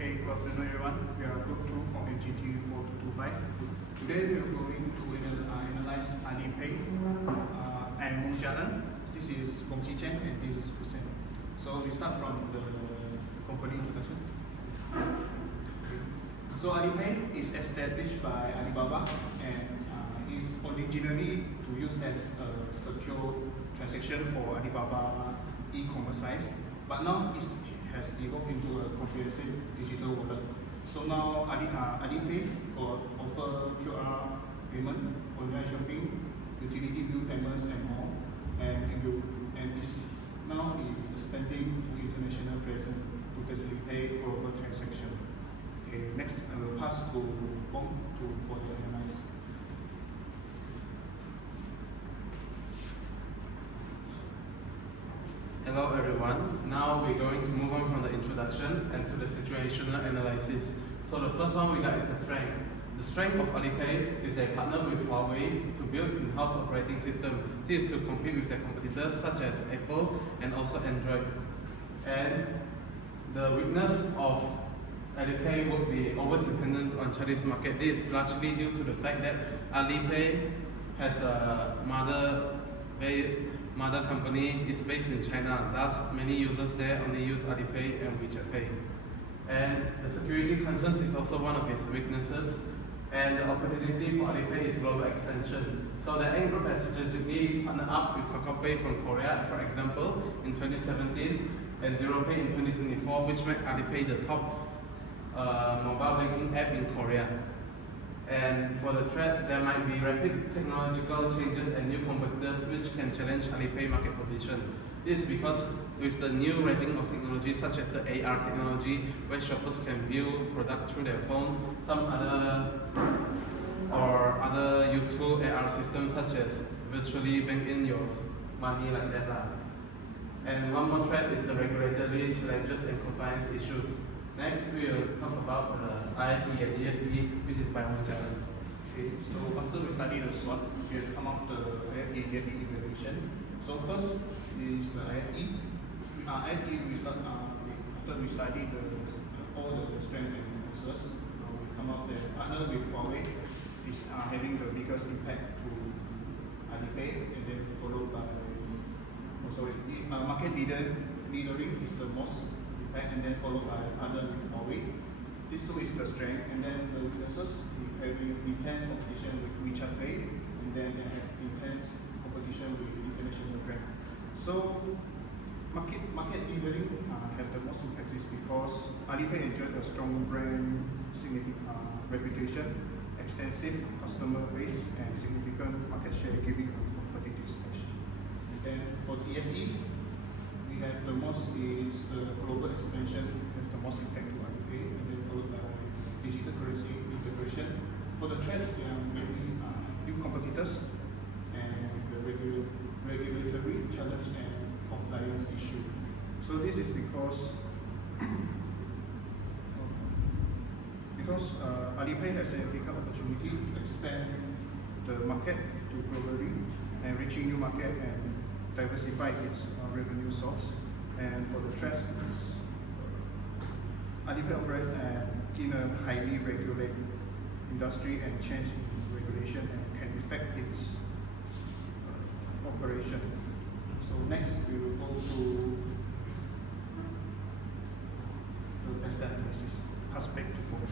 Okay, good afternoon everyone. We are Group 2 from MGT4225. Today we are going to analyze Alipay. I am Mung Jalan, this is Bong Chi Chen, and this is Hussein. So we start from the company introduction. So Alipay is established by Alibaba and is originally to use as a secure transaction for Alibaba e-commerce sites, but now it has evolved into a comprehensive digital wallet. So now Alipay offer QR payment, online shopping, utility bill payments, and more. And it's now expanding to international presence to facilitate global transaction. Okay, next I will pass to Bong for the analysis. Hello everyone. Now we're going to move on from the introduction and to the situational analysis. So the first one we got is the strength. The strength of Alipay is they partner with Huawei to build in-house operating system. This is to compete with their competitors such as Apple and also Android. And the weakness of Alipay would be over-dependence on Chinese market. This is largely due to the fact that Alipay has a mother company is based in China, thus many users there only use Alipay and WeChat Pay. And the security concerns is also one of its weaknesses, and the opportunity for Alipay is global extension. So the Ant Group has strategically partnered up with KakaoPay from Korea, for example, in 2017, and ZeroPay in 2024, which made Alipay the top mobile banking app in Korea. And for the threat, there might be rapid technological changes and new competitors which can challenge Alipay market position. This is because with the new rising of technology such as the AR technology, where shoppers can view products through their phone, some other useful AR systems such as virtually bank in your money like that. And one more threat is the regulatory challenges and compliance issues. Next, we will talk about the IFE and EFE, which is by Mung Jalan. Okay, so after we study the SWOT, we have come up with the IFE EFE evaluation. So first is the IFE. IFE we start after we study all the strengths and weaknesses. We come up with partner with Huawei is having the biggest impact to Alipay, and then followed by market leadering is the most impact, and then followed by partner with Huawei. These two is the strength, and then the weaknesses is having intense competition with WeChat Pay, and then they have intense competition with international brand. So market leadering have the most impact is because Alipay enjoyed a strong brand reputation, extensive customer base, and significant market share, giving a competitive edge. And then for the EFE, we have the most is the global expansion, has the most impact to Alipay, and then followed by digital currency integration. For the threats, we are mainly new competitors and the regulatory challenge and compliance issue. So this is because Alipay has a significant opportunity to expand the market to globally and reaching new market and diversify its revenue source. And for the threats, Alipay operates in a highly regulated industry, and change in regulation and can affect its operation. So next we will go to the best analysis aspect to follow.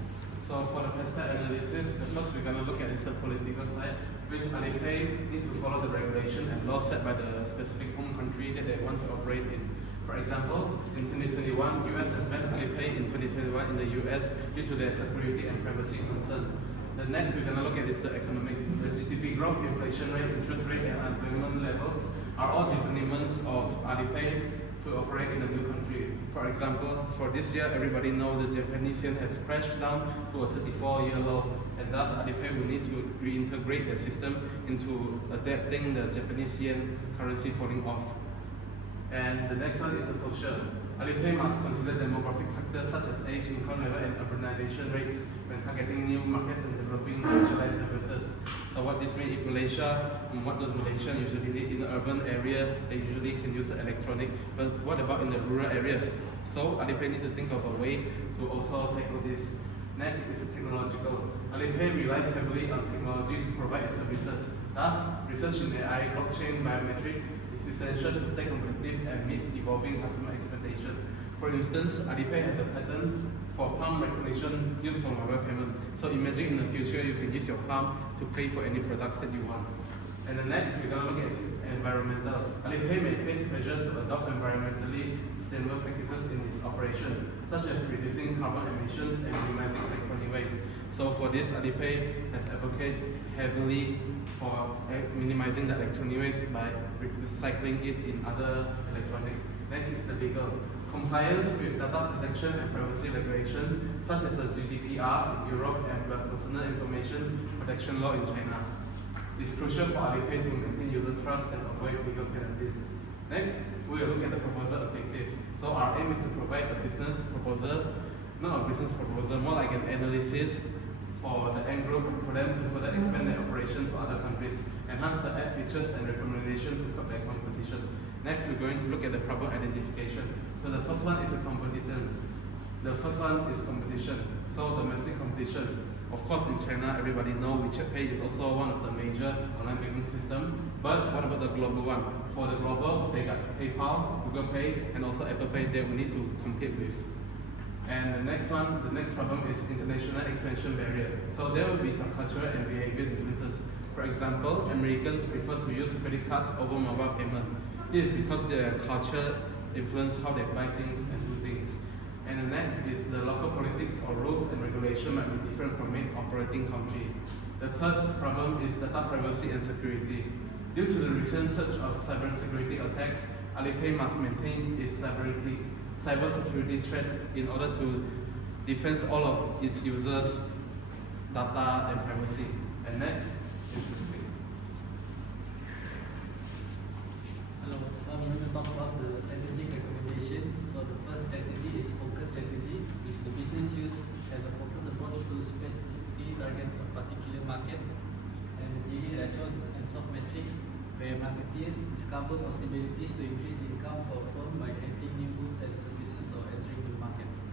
So for the best analysis, the first we're going to look at is the political side, which Alipay need to follow the regulation and laws set by the specific home country that they want to operate in. For example, in 2021, US has banned Alipay in 2021 in the US due to their security and privacy concern. The next we're going to look at is the economic. The GDP growth, inflation rate, interest rate, and unemployment levels are all determinants of Alipay to operate in a new country. For example, for this year, everybody knows the Japanese yen has crashed down to a 34-year low, and thus Alipay will need to reintegrate the system into adapting the Japanese yen currency falling off. And the next one is the social. Alipay must consider demographic factors such as age, income level, and urbanization rates when targeting new markets and developing specialized services. So what this means, if Malaysia, what does Malaysia usually need in the urban area? They usually can use electronic, but what about in the rural area? So Alipay need to think of a way to also tackle this. Next is technological. Alipay relies heavily on technology to provide its services. Thus, research in AI, blockchain, biometrics is essential to stay competitive and meet evolving customer expectations. For instance, Alipay has a patent for palm recognition used for mobile payment. So imagine in the future you can use your palm to pay for any products that you want. And the next, we're going to look at environmental. Alipay may face pressure to adopt environmentally sustainable practices in its operation, such as reducing carbon emissions and minimizing electronic waste. So for this, Alipay has advocated heavily for minimizing the electronic waste by recycling it in other electronic. Next is the legal. Compliance with data protection and privacy regulation, such as the GDPR in Europe and the personal information protection law in China, is crucial for Alipay to maintain user trust and avoid legal penalties. Next, we will look at the proposal objectives. So our aim is to provide a business proposal, not a business proposal, more like an analysis for the end group, for them to further expand their operation to other countries, enhance the app features and recommendation to curb their competition. Next, we're going to look at the problem identification. So the first one is a competition. The first one is competition. So domestic competition. Of course, in China, everybody knows WeChat Pay is also one of the major online banking system. But what about the global one? For the global, they got PayPal, Google Pay, and also Apple Pay that we need to compete with. And the next one, the next problem is international expansion barrier. So there will be some cultural and behavior differences. For example, Americans prefer to use credit cards over mobile payment. This is because their culture influence how they buy things and do things. And the next is the local politics or rules and regulation might be different from main operating country. The third problem is data privacy and security. Due to the recent surge of cybersecurity attacks, Alipay must maintain its cybersecurity threats in order to defend all of its users' data and privacy. And next is the Hello, so I'm going to talk about the strategic recommendations. So the first strategy is focus strategy, which the business use as a focus approach to specifically target a particular market. And the theory that I chose is soft metrics, where marketeers discover possibilities to increase income for a firm by creating new goods and services or entering new markets.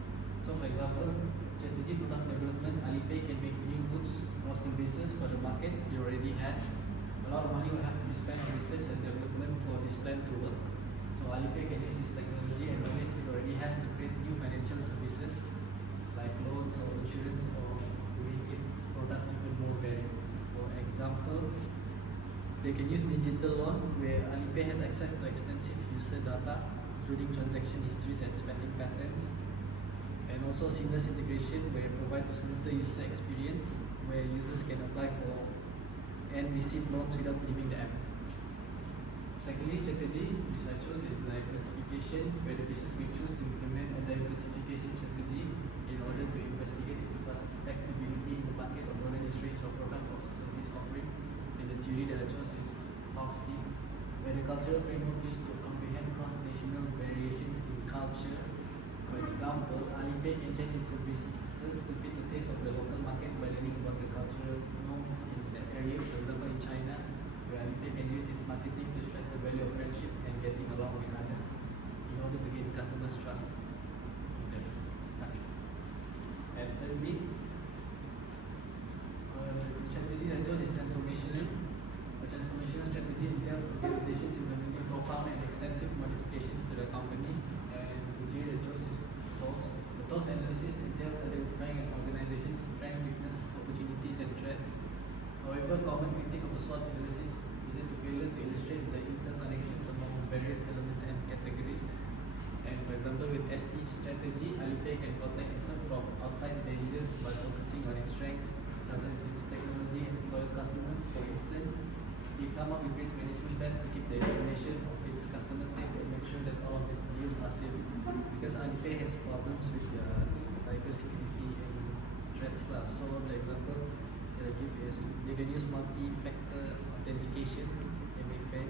So for example, strategy product development, Alipay can make new goods or services for the market it already has. A lot of money will have to be spent on research and development for this plan to work. So Alipay can use this technology and knowledge it already has to create new financial services like loans or insurance, or to make its product even more valuable. For example, they can use digital loan, where Alipay has access to extensive user data, including transaction histories and spending patterns, and also seamless integration, where it provides a smoother user experience, where users can apply for and receive loans without leaving the app. Secondly, strategy, which I chose, is diversification, where the business may choose to implement a diversification strategy in order to investigate its susceptibility in the market or broaden its range of product or service offerings. And the theory that I chose is Hofstein, where the cultural framework used to comprehend cross-national variations in culture. For example, Alipay can change its services to fit the taste of the local market by learning about the cultural norms in that area. For example, in China, where Alipay can use its marketing to stress the value of friendship and getting along with others in order to gain customers' trust in that country. And thirdly, the strategy that I chose is transformational. A transformational strategy entails organizations implementing profound and extensive modifications to the company, and the theory that I chose is TOS. The TOS analysis entails identifying an organization's strength, weakness, opportunities, and threats. However, common critique of the SWOT analysis is it to failure to illustrate the interconnections among various elements and categories. And for example, with ST strategy, Alipay can protect itself from outside dangers by focusing on its strengths, such as its technology and its loyal customers. For instance, it come up with risk management plans to keep the information of its customers safe and make sure that all of its deals are safe. Because Alipay has problems with cybersecurity and threats. So the example that I give is they can use multi-factor authentication, MFA,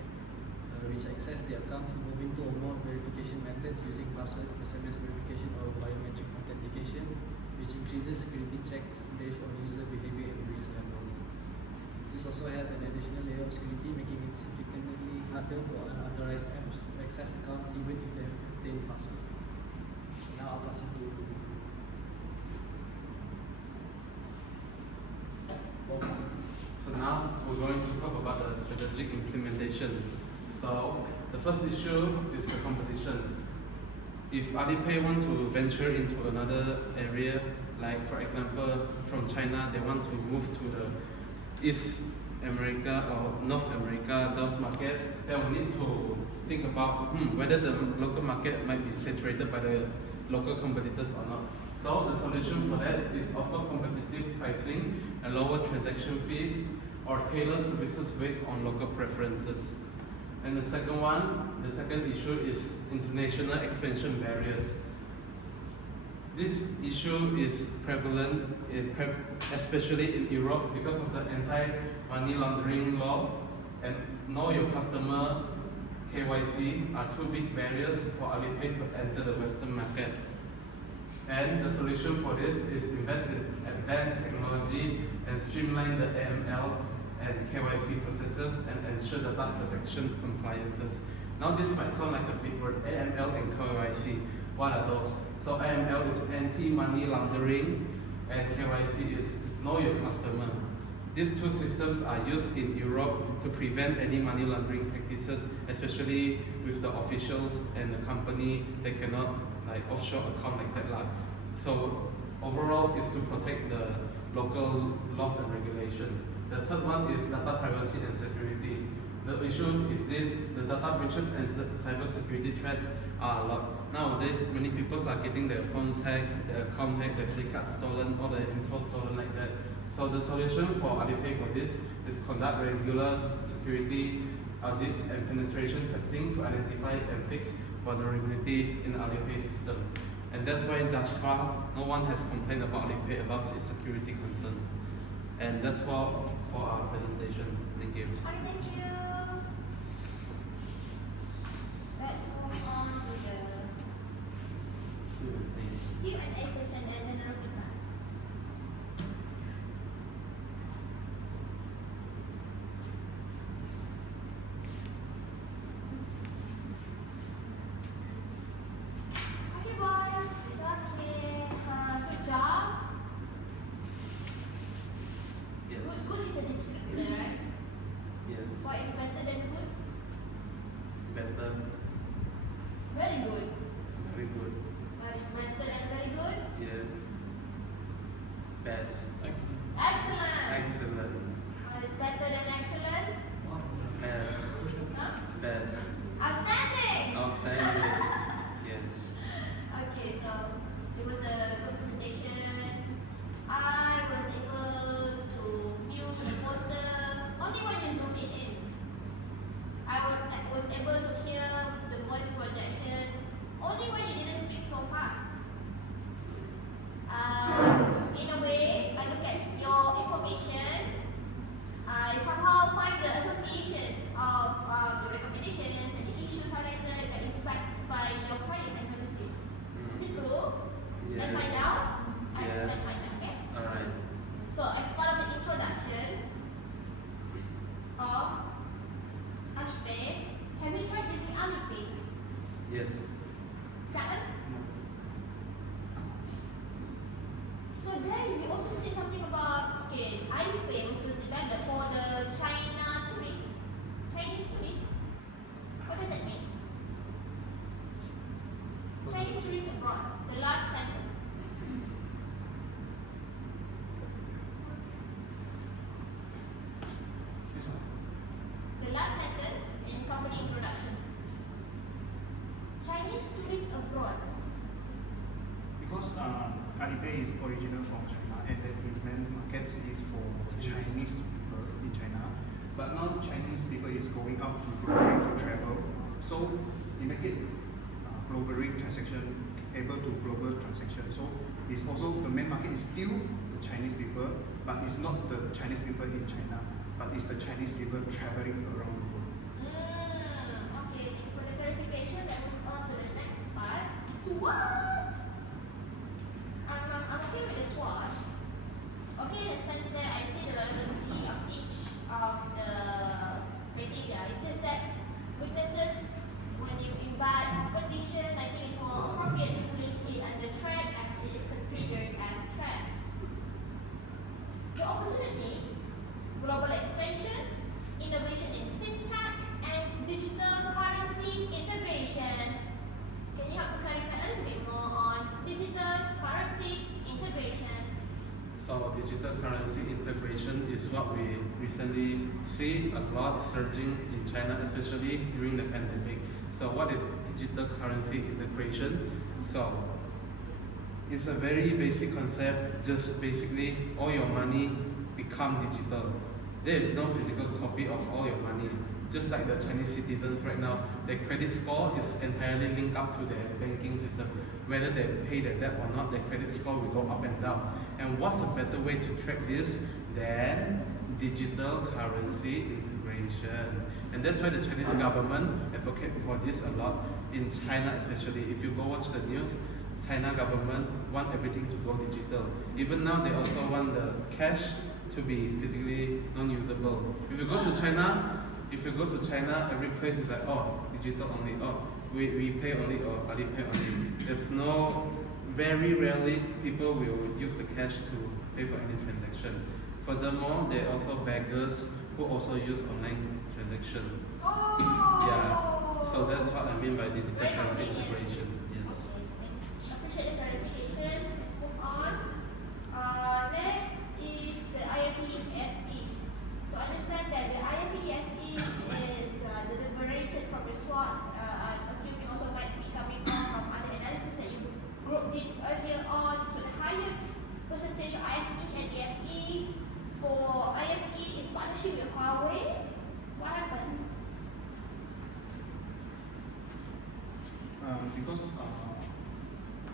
which access the accounts moving to more verification methods using password, SMS verification, or biometric authentication, which increases security checks based on user behavior and risk levels. This also has an additional layer of security, making it significantly harder for unauthorized apps to access accounts even if they have obtained passwords. Now I'll pass it to Bob. So now we're going to talk about the strategic implementation. So the first issue is the competition. If Alipay want to venture into another area, like for example from China, they want to move to the East America or North America, those markets, they will need to think about whether the local market might be saturated by the local competitors or not. So the solution for that is offer competitive pricing and lower transaction fees or tailor services based on local preferences. And the second issue is international expansion barriers. This issue is prevalent, especially in Europe, because of the anti-money laundering law and know your customer KYC are two big barriers for Alipay to enter the Western market. And the solution for this is invest in advanced technology and streamline the AML and KYC processes and ensure data protection compliances. Now this might sound like a big word, AML and KYC. What are those? So AML is anti-money laundering and KYC is know your customer. These two systems are used in Europe to prevent any money laundering practices, especially with the officials and the company. They cannot like offshore account like that. So overall is to protect the local laws and regulation. The third one is data privacy and security. The issue is this, the data breaches and cyber security threats are a lot. Nowadays, many people are getting their phones hacked, their account hacked, their credit card stolen, all their info stolen like that. So the solution for Alipay for this is conduct regular security audits and penetration testing to identify and fix vulnerabilities in the Alipay system. And that's why thus far, no one has complained about Alipay about its security concern. And that's all for our presentation. Thank you. Okay, thank you. Let's move on to the Q&A session and general feedback. Okay, boys. Okay, good job. Yes. Good is a descriptor, right? Yes. What is better than good? Better. Very good. Very good. What is better than very good? Yeah. Best. Excellent. Excellent. Excellent. What is better than excellent? Best. Huh? Best. Outstanding. Outstanding. Yes. Okay, so it was a good presentation. I was able to view the poster only when you zoom it in. I was able to hear the voice projections only when you didn't speak so fast. In a way, I look at your information. I somehow find the association of the recommendations and the issues highlighted that is backed by your credit analysis. Is it true? Yes. Let's find out. Yes. Let's find out, okay? Alright. So, as part of the introduction of Alipay, have you tried using Alipay? Yes. Jangan? So then we also say something about, okay, Alipay was developed for the China tourists, Chinese tourists. What does that mean? Chinese tourists abroad, the last sentence. The last sentence in company introduction. Chinese tourists abroad. Because Alipay is original from China and then the main market is for Chinese people in China. But now Chinese people is going out to globally to travel. So you make it globally transaction, able to global transaction. So it's also the main market is still the Chinese people, but it's not the Chinese people in China, but it's the Chinese people traveling around the world. SWOT. I'm okay with the SWOT. Okay, in the sense that I see the relevancy of each of the criteria. It's just that weaknesses, when you invite competition, I think it's more appropriate to place it under threat as it is considered as threats. The opportunity, global expansion, innovation in fintech, and digital currency integration. Can you help to clarify a little bit more on digital currency integration? So digital currency integration is what we recently see a lot surging in China, especially during the pandemic. So what is digital currency integration? So it's a very basic concept, just basically all your money become digital. There is no physical copy of all your money. Just like the Chinese citizens right now, their credit score is entirely linked up to their banking system. Whether they pay their debt or not, their credit score will go up and down. And what's a better way to track this than digital currency integration? And that's why the Chinese government advocate for this a lot. In China especially, if you go watch the news, China government want everything to go digital. Even now, they also want the cash to be physically non-usable. If you go to China, every place is like, oh, digital only, oh, we pay only, or Alipay only. There's no, very rarely people will use the cash to pay for any transaction. Furthermore, there are also beggars who also use online transaction. Oh! Yeah, so that's what I mean by digital Very currency convenient. integration. Yes. Appreciate the clarification. Let's move on. Next is the IFE-FE. So I understand that the IFE-FE is deliberated from the SWOTs. I'm assuming also might be coming from other analysis that you did earlier on. So the highest percentage of IFE and EFE for IFE is partnership with Huawei. What happened? Because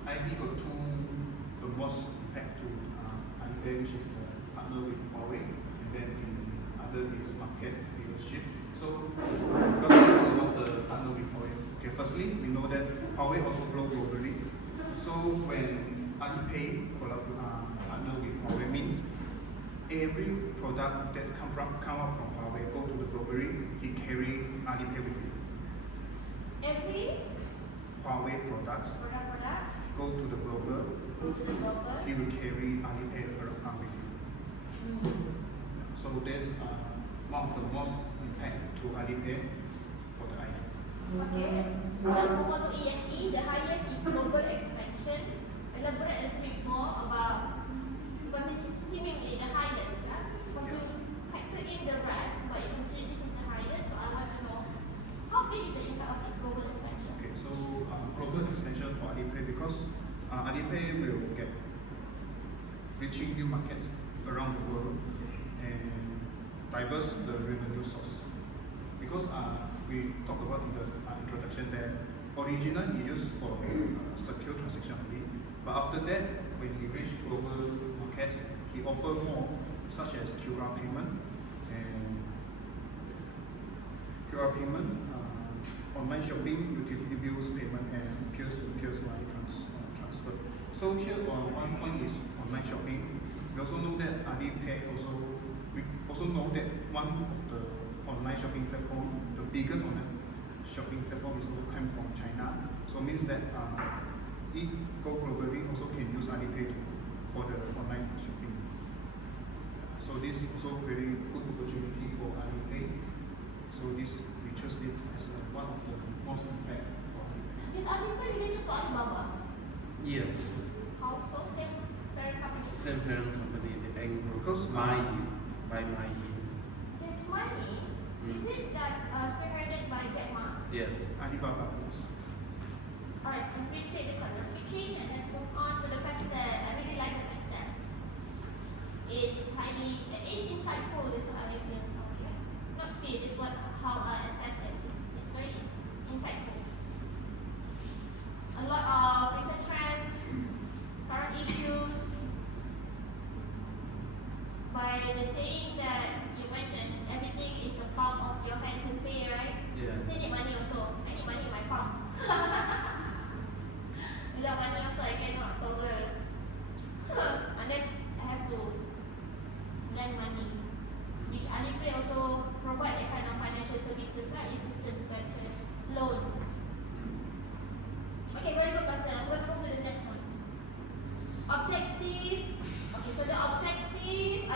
IFE got the most impact to Alipay, which is the partner with Huawei, and then in other is market leadership. So, because let's talk about the partner with Huawei. Okay, firstly, we know that Huawei also grow globally. So when Alipay partner with Huawei means every product that come out from Huawei go to the globally, he carry Alipay with him. Every Huawei products products go to the global, go to the global. he will carry Alipay around with him. So there's one of the most impact to Alipay for the iPhone. Okay, let's move on to EFE. The highest is global expansion. Elaborate a little bit more about, because this is seemingly the highest. Because you factor in the rest, but you consider this is the highest, so I want to know how big is the impact of this global expansion? Okay, so global expansion for Alipay, because Alipay will get reaching new markets around the world and diverse the revenue source. Because we talked about in the introduction that originally used for secure transaction only, but after that, when he reached global markets, he offered more, such as QR payment and online shopping, utility bills payment, and peer-to-peer money transfer. So here, one point is online shopping. We also know that Alipay we also know that one of the online shopping platform, the biggest online shopping platform, is also come from China. So it means that it go globally also can use Alipay for the online shopping. So this is also very good opportunity for Alipay. So this we chose it as one of the most impact for Alipay. Is Alipay related to Alibaba? Yes. Also, same parent company? Same parent company, the bank group. Because by Mai. This money, is it that spearheaded by Jack Ma? Yes. Alibaba Groups. Alright, appreciate the clarification. Let's move on to the question. I really like the question. It's insightful, this how I feel. Okay. Not feel, it's how I assess it. It's very insightful. A lot of recent trends, current issues. By the saying that you mentioned everything is the palm of your hand to pay, right? Yeah. Still need money also. I need money in my palm. so the objective,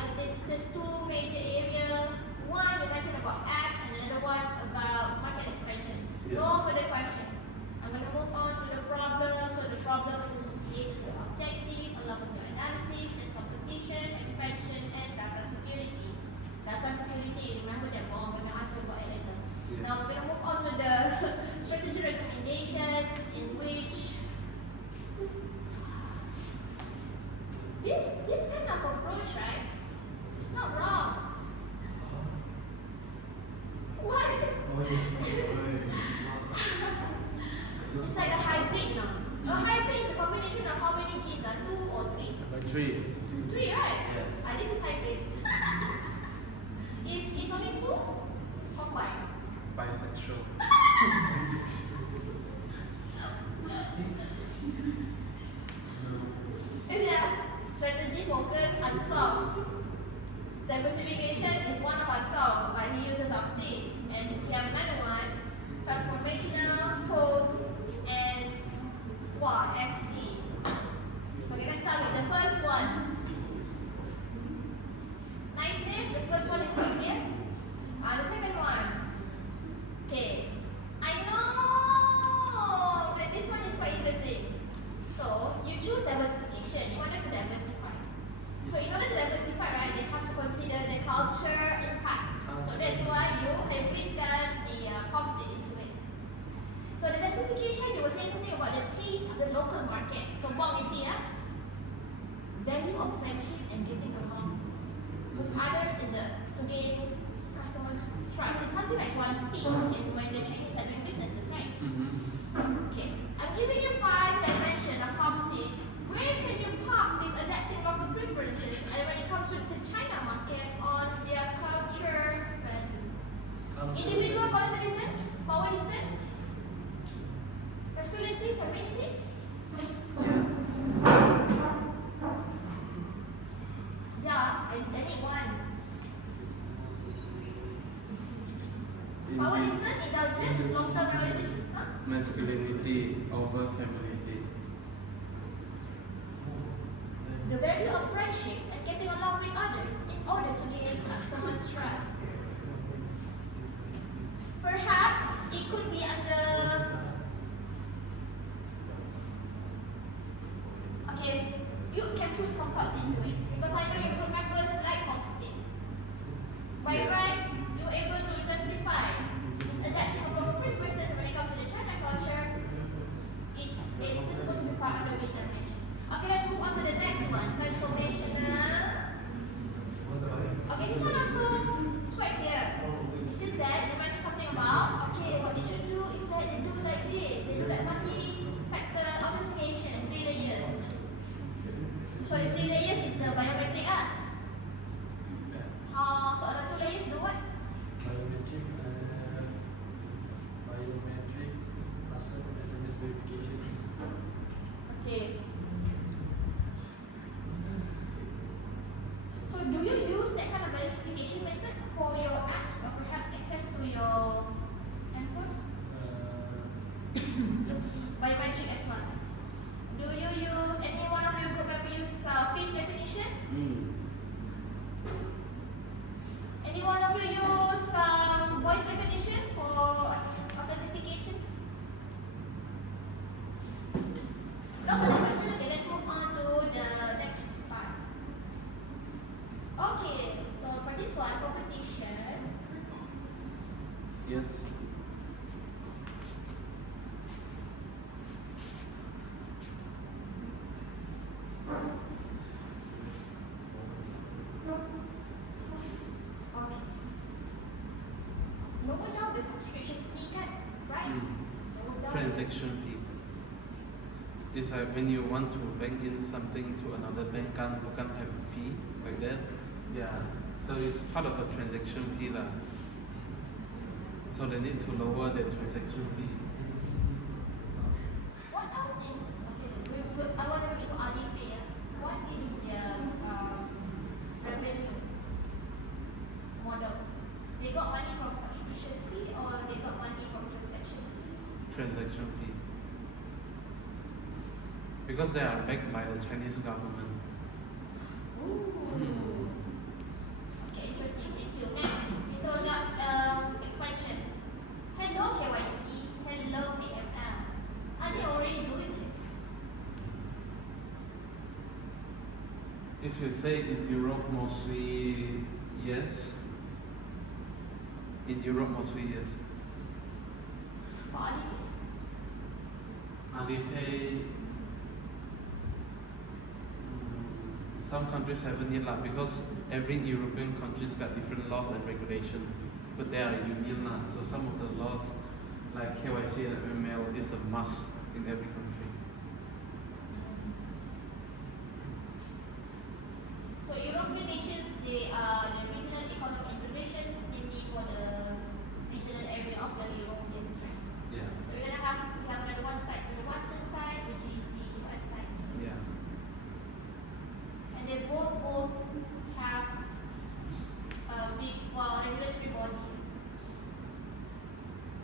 there's two major areas. One you mentioned about app, and another one about market expansion. Yes. No further questions. I'm going to move on to the problem. So the problem is associated with the objective, along with your analysis, there's competition, expansion, and data security. Data security, remember that one, I'm going to ask you about it later. Yeah. Now we're going to move on to the strategy recommendations, in which this kind of approach, right? It's not wrong. What? It's like a hybrid now. A hybrid is a combination of how many genes? 2 or 3? 3. 3, right? Yeah. This is hybrid. If it's only 2, combine. Bisexual. Yeah. Strategy focus unsolved. Diversification is one of unsolved, but he uses obstinate. And we have another one, transformational, toast, and SWA, ST. Okay, let's start with the first one. Nice name. The first one is quite clear. The second one. Okay. I know that this one is quite interesting. So you choose diversification. You wanted to diversify. So in order to diversify, right, you have to consider the culture impact. So that's why you hybrid the posted into it. So the justification, you were saying something about the taste of the local market. So Bong, you see, value of friendship and getting along with others to gain customers' trust. It's something like 1C when the Chinese are doing businesses, right? Okay, I'm giving you 5 dimensions of Hofstede. Where can you park these adapting local preferences and when it comes to the China market on their culture value? Individual voluntarism, power distance, masculinity, femininity. Yeah, I need one. Power distance, indulgence, long-term orientation. Huh? Masculinity over femininity. The value of friendship and getting along with others in order to gain customers' trust. Perhaps it could be under. Okay, you can put some thoughts into it because I know your group members like hosting. By right, you're able to justify this adapting of local preferences when it comes to the China culture is suitable to be part of the business. Okay, let's move on to the next one. Transformational. Okay, this one also is quite clear. It's just that you mentioned something about, okay, what they should do is that they do like this. They do like multi-factor authentication, 3 layers. So the 3 layers is the biometric art. So other 2 layers do what? Biometrics, password, SMS verification. Okay. So do you use that kind of verification method for your apps or perhaps access to your handphone? Yep. Biometric as well. Do you use, any one of your group members use face recognition? Any one of you use voice recognition for authentication? No further question. Okay, let's move on to the next part. Okay, so for this one, competition. Yes. Okay. Lower down the subscription fee, kan? Right? Lower down. Transaction fee. It's like when you want to bank in something to another bank, you can't have a fee like that. Yeah. So it's part of a transaction fee lah. So they need to lower the transaction fee. What else is, okay, I want to look into Alipay. What is their revenue model? They got money from subscription fee or they got money from transaction fee? Transaction fee. Because they are backed by the Chinese government. Ooh. If you say in Europe, mostly yes. In Europe, mostly yes. For Alipay? Alipay, some countries haven't yet lah, because every European country's got different laws and regulation. But they are a union lah, so some of the laws like KYC and ML is a must in every country. So European nations, they are the regional economic integrations, namely for the regional area of the Europeans, right? Yeah. So we have another one side, the western side, which is the US side. Yeah. And they both have a big regulatory body,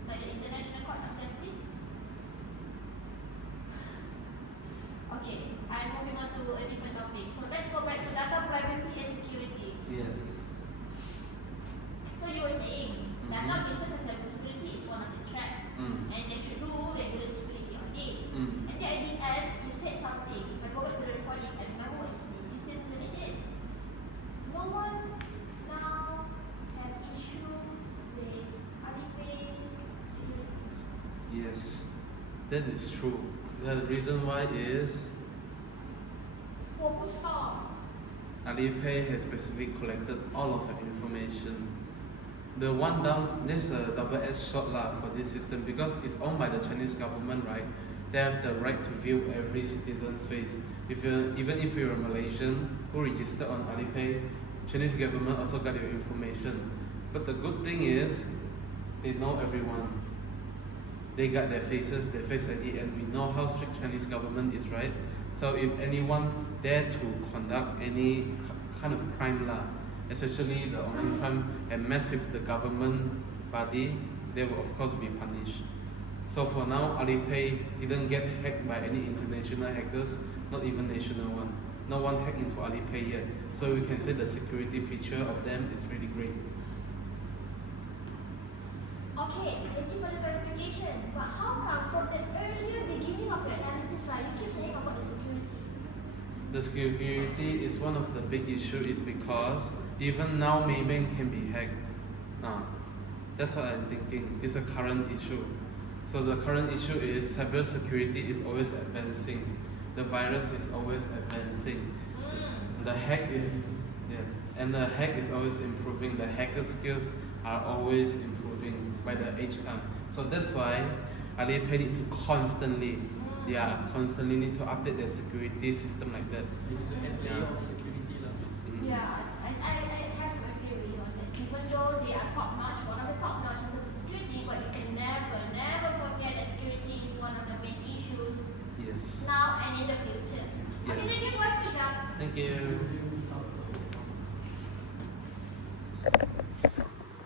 like the International Court of Justice. Okay, I'm moving on to a different topic. So let's go back to data privacy and security. Yes. So you were saying data breaches and cybersecurity is one of the threats, and they should do regular security audits. And then at the end, you said something. If I go back to the recording, I remember what you said. You said something like this: no one now have issue with Alipay security. Yes, that is true. The reason why is Alipay has basically collected all of the information. The one down, there's a double-edged sword lah for this system because it's owned by the Chinese government, right? They have the right to view every citizen's face. Even if you're a Malaysian who registered on Alipay, Chinese government also got your information. But the good thing is, they know everyone. They got their faces, their face ID, and we know how strict Chinese government is, right? So if anyone dare to conduct any kind of crime lah, especially the online crime, and mess with the government body, they will of course be punished. So for now, Alipay didn't get hacked by any international hackers, not even national one. No one hacked into Alipay yet. So we can say the security feature of them is really great. Okay, thank you for the clarification. But how come from the earlier beginning of your analysis, right, you keep saying about the security? The security is one of the big issues is because even now Maybank can be hacked. That's what I'm thinking. It's a current issue. So the current issue is cybersecurity is always advancing. The virus is always advancing. The hack is and the hack is always improving. The hacker skills are always improving by the age come. So that's why Alipay need to constantly need to update their security system like that. They need to add layer of security lah. Yeah, and I have to agree with you on that. Even though they are top notch, one of the top notch in terms of security, but you can never forget that security is one of the main issues Yes. now and in the future. Okay, Yes. thank you, boys. Good job. Thank you.